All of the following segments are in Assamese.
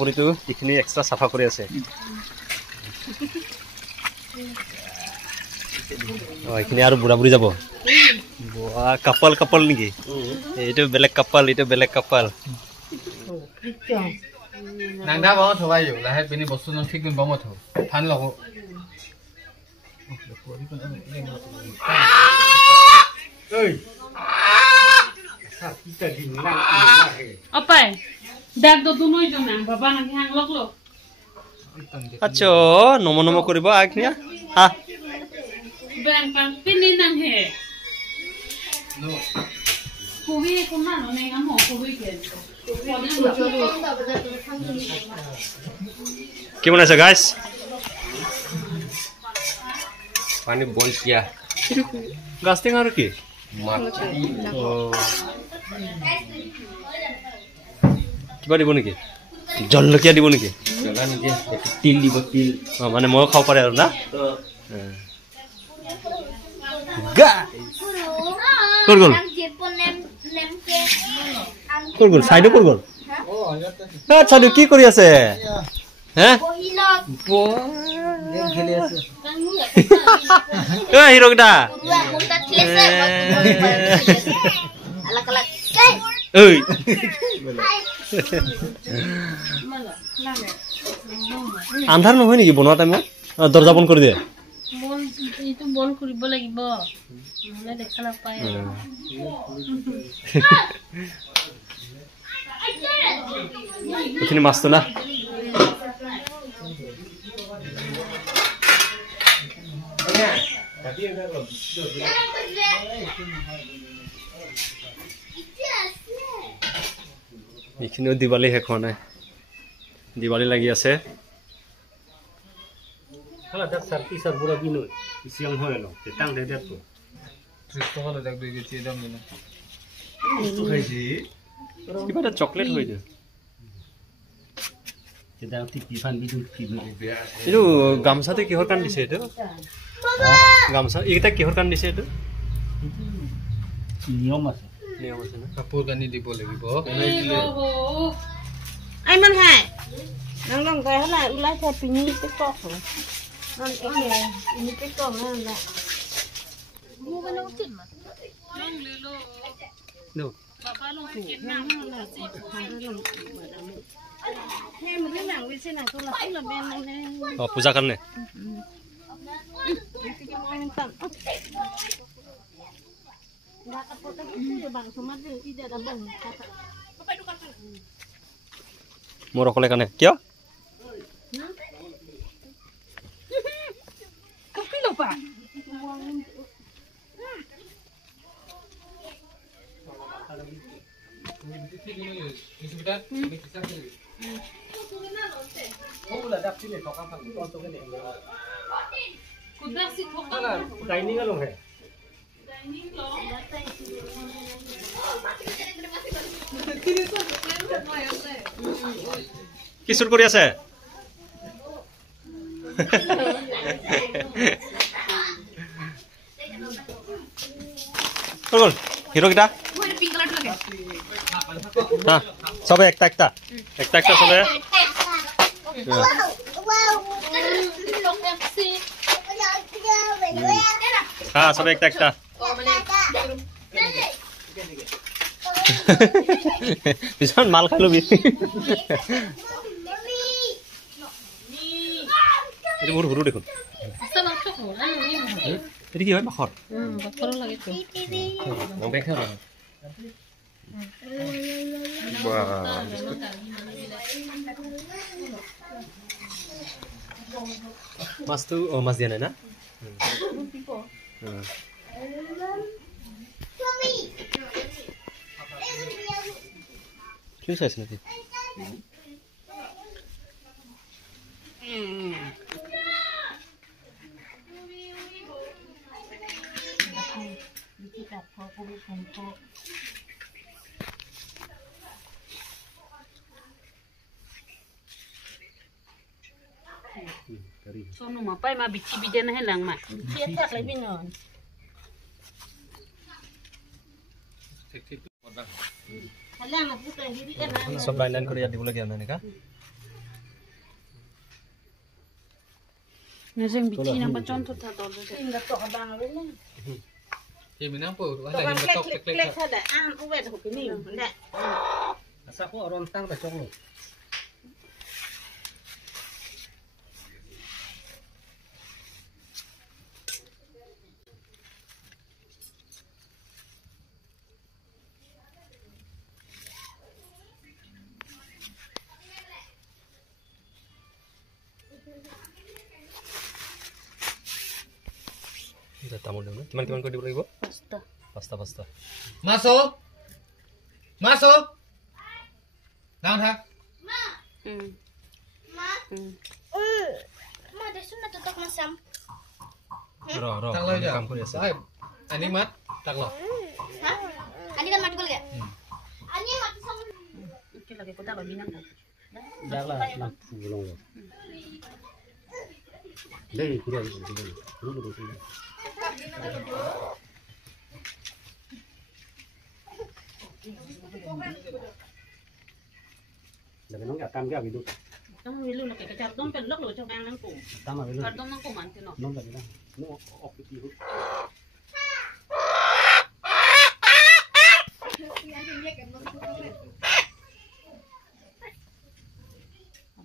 বুঢ়ীটো এইখিনি এক্সট্ৰা চাফা কৰি আছে এইখিনি আৰু বুঢ়া বুঢ়ী যাব কাপাল কাপাল নেকি এইটো বেলেগ কাপাল এইটো বেলেগ কাপাল নাংদা বাও থবাই লাহে পিনি বস্তু ন ঠিক বম থ ঠান লগ এই সাকিটা দিন না অপাই দেখ তো দুনোই জন বাবা না হ্যাং লগলো আচ্ছা নম নম কৰিব আগনিয়া হা বেং পাং পিনি নাং হে নো কুবি কোনা ন নাই আমো কুবি কে কি বনাইছে গাইস পানি বল কিয়া গাছ টেঙা আৰু কি কিবা দিব নেকি জলকীয়া দিব নেকি তিল দিব তিল মানে মই খাব পাৰে আৰু না ক'ত গ'ল ক'ত গ'ল চাইডো ক'ত গ'ল আচ্ছা কি কৰি আছে হে হিৰকদা আন্ধাৰ নহয় নেকি বনোৱা টাইমত দৰ্জা বন্ধ কৰি দিয়ে বল কৰিব লাগিব নহলে দেখা নাপায় এইখিনি মাছটো না এইখিনিও দিৱালী শেষ হোৱা নাই দিৱালী লাগি আছে কিবা এটা চকলেট হৈ যায় এইটো গামচাতে কিহৰ কাৰণে দিছে এইটো গামচা এইকেইটা কিহৰ কাৰণে দিছে এইটো নিয়ম আছে না কাপোৰ কানি দিব লাগিব ai mang hai nang nang cái này ulai theo pini cái cọc rồi nang ini cái cọc này là mua cái nông chim mà nang lilo no papa nông chim nang là gì hàng cái nông nghe một cái nàng với xe này tôi là bên này পূজা কাৰণে মোৰ অকলে কাৰণে কিয় ডাইনিং আলো হে কি শুট কৰি আছে কোন হিরো কিটা হ্যাঁ সবে একটা একটা একটা একটা সবে হ্যাঁ সবে একটা একটা ভীষণ মাল খালো এটা বহুত সৰু দেখোন এটা কি হয় বাখৰ মাছটো মাছ দিয়া নাই না কি চাইছ নাকি Sonu mapai ma bici bidan hai lang ma. Siap lagi non. Halang aku tadi kan. Sob line line kori ya dibula kya nani ka? Ngajeng bici nampak contoh tak tahu. Tinggal tok abang ada ni. Thì mình đang bự quá Tok là kan nhưng mà tóc klik klik klik ada an uwet hok ni. Ndak. Asa ko orang tang ta chong lo. Kita tamu dulu. Cuman kau diberi ibu? Pasta. Pasta. Masuk. Masuk. Nào thang. Ma ada sunat tutok masam. Ro. Thang lên Kamu chưa? ya. Rồi. Anh đi mất. Thang lo. Ha? Ani kan mati boleh? Ani mati sama. Okey lagi kau tak bagi nang. Dah lah, nak pulang lo. Đây, cứ đây, cứ đây. Là cái nóng gà cam cái gì đâu. Tong wilu nak kecap dom pen lok lo cok ang nang ku. Tam mà cái Kau dom nang ku man tino. nóng là cái nó ọc cái gì.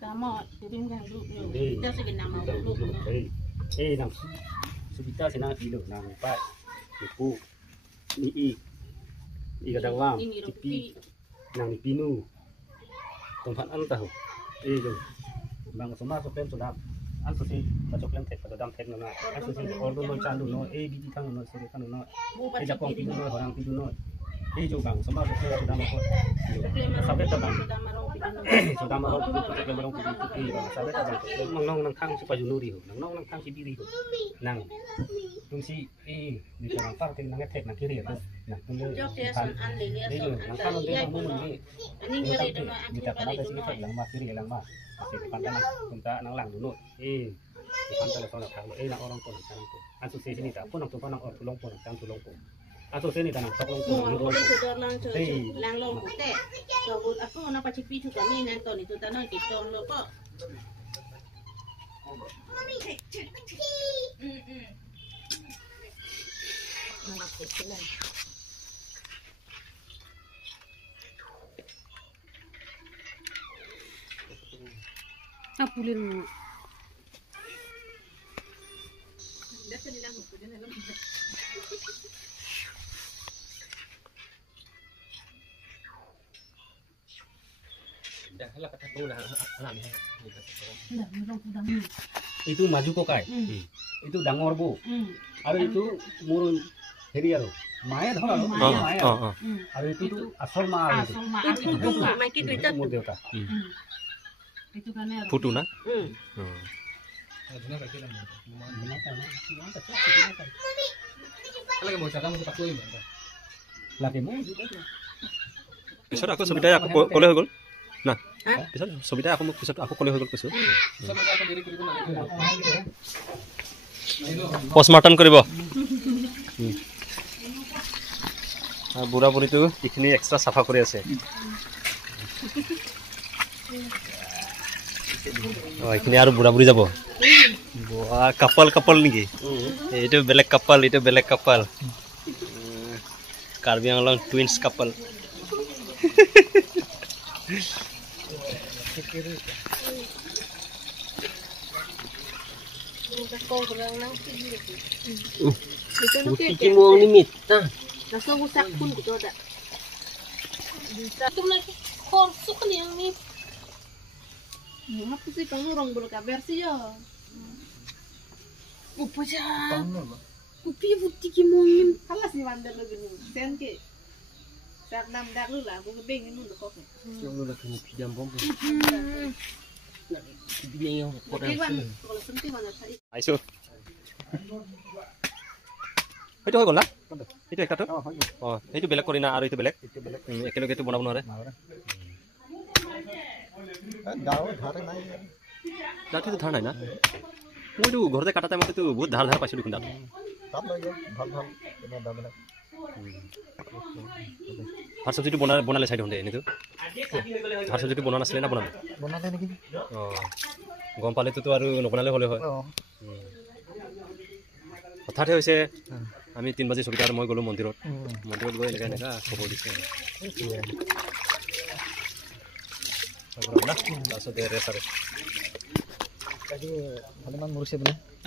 Kamu kirim kan dulu. Đây. Kita segin nama Đâu dulu. dulu đây. Ê nằm subita sẽ năng đi được nằm phải. Đi cu. Đi cái đầu vào. Ini Đi rupi. nang di pinu. Tempat tahu. Rồi. Bang semua sopen sudah. An susi baca klaim tek pada dam tek nona. An susi order no chandu no A B D kan no sore kan no. Buat Japong kiri. pinu no orang pinu no. Jo bang semua sudah masuk. Sampai tabang. Sudah marong pidano. Sudah mau kita barang pinu. Sampai tabang. Nang nang kang si paju nuri. Nang kang si biri. Nang. Fungsi di dalam partai nang tek nang kiri itu. Nah, Jok dia son an lele son an. nang kan dia mau ni. Ini kiri dulu Di aku dalam kiri partai dulu. sini lang mas kiri lang mas. Di pantai kita nang lang dulu. Di pantai sono kalau nang orang pun nang tu. Asu sini tak pun nang tu nang orang tulung pun nang tulung pun. Asu sini tak nang tulung pun. Aku dah sudah lang long pute. So aku nak pacik pitu kami nanti ni tu tanah kita lo kok. Apulin mo. Dah lah kata dulu dah anak ni. Dah, marong pudang. Itu maju kok kai. Itu dangor bu. Ada itu murun heriaro. Maya dah lah. Maya. Ada itu asal mah. Asal mah aku bunga, mai kita itu. Umur dewa. Itu kan ya. Putu na. Ada nak kira mana? Kalau mau cakap kita kuih mana? Lagi mu. পিছত আকৌ ছবিটাই আকৌ ক'লে হৈ গ'ল না পিছত ছবিটাই আকৌ মোক পিছত আকৌ ক'লে হৈ গ'ল কৈছোঁ Sama kita diri kita nak. পষ্টমাৰ্টম কৰিব আৰু বুঢ়া বুঢ়ীটো এইখিনি এক্সট্ৰা চাফা কৰি আছে এইখিনি আৰু বুঢ়া বুঢ়ী যাব কাপাল নেকি এইটো বেলেগ কাপাল কাৰ্বি আংলং টুইনছ কাপাল Putih mau limit. Langsung rusak pun gitu ada. Itu lagi korsuk kan yang ni. Apa sih kamu orang berkabar sih ya? Apa jah? Kopi putih kimongin. Kalah sih bandar lagi ni. Sen ke? Dak nam dak lu lah. Aku kebingin lu kok. Yang lu dah kena pijam bom. Kalau senti mana tadi? আহিছোঁ সেইটো হৈ গ'ল না এইটো এটাটো অঁ সেইটো বেলেগ কৰি না আৰু এইটো বেলেগ একেলগে এইটো বনাব নোৱাৰে দাঁতটো ধাৰ নাই না মইতো ঘৰতে কাটা টাইমতেতো বহুত ধাৰ পাইছোঁ দেখোন দাঁত ভাত চব্জিটো বনালে চাই দেখোন এনেইতো ভাত চব্জিটো বনোৱা নাছিলে না বনালে অঁ গম পালেতো আৰু নবনালে হ'লে হয় হঠাতে হৈছে আমি 3 বাজি ছবিটা মই গ'লো মন্দিৰত গৈ এনেকা এনেকা খবৰ দিছে তাৰপিছত ৰেষ্ট আৰু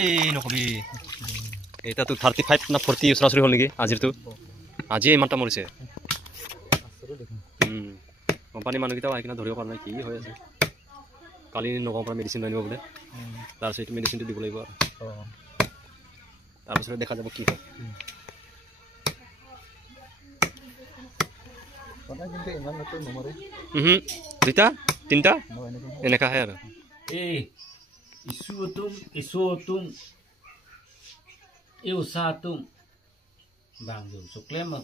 এই নকবি এতিয়াতো 35 না 40 ওচৰা-ওচৰি হ'ল নেকি আজিৰটো আজি ইমানটা মৰিছে কোম্পানী মানুহকেইটাও আহি কিনে ধৰিব পৰা নাই কি হৈ আছে কালি নগাঁৱৰ পৰা মেডিচিন আনিব বোলে তাৰপিছত এইটো মেডিচিনটো দিব লাগিব আৰু তাৰপিছত দেখা যাব কি হয় দুটা তিনিটা এনেকাহে আৰু isutum iusatum bang yung suklema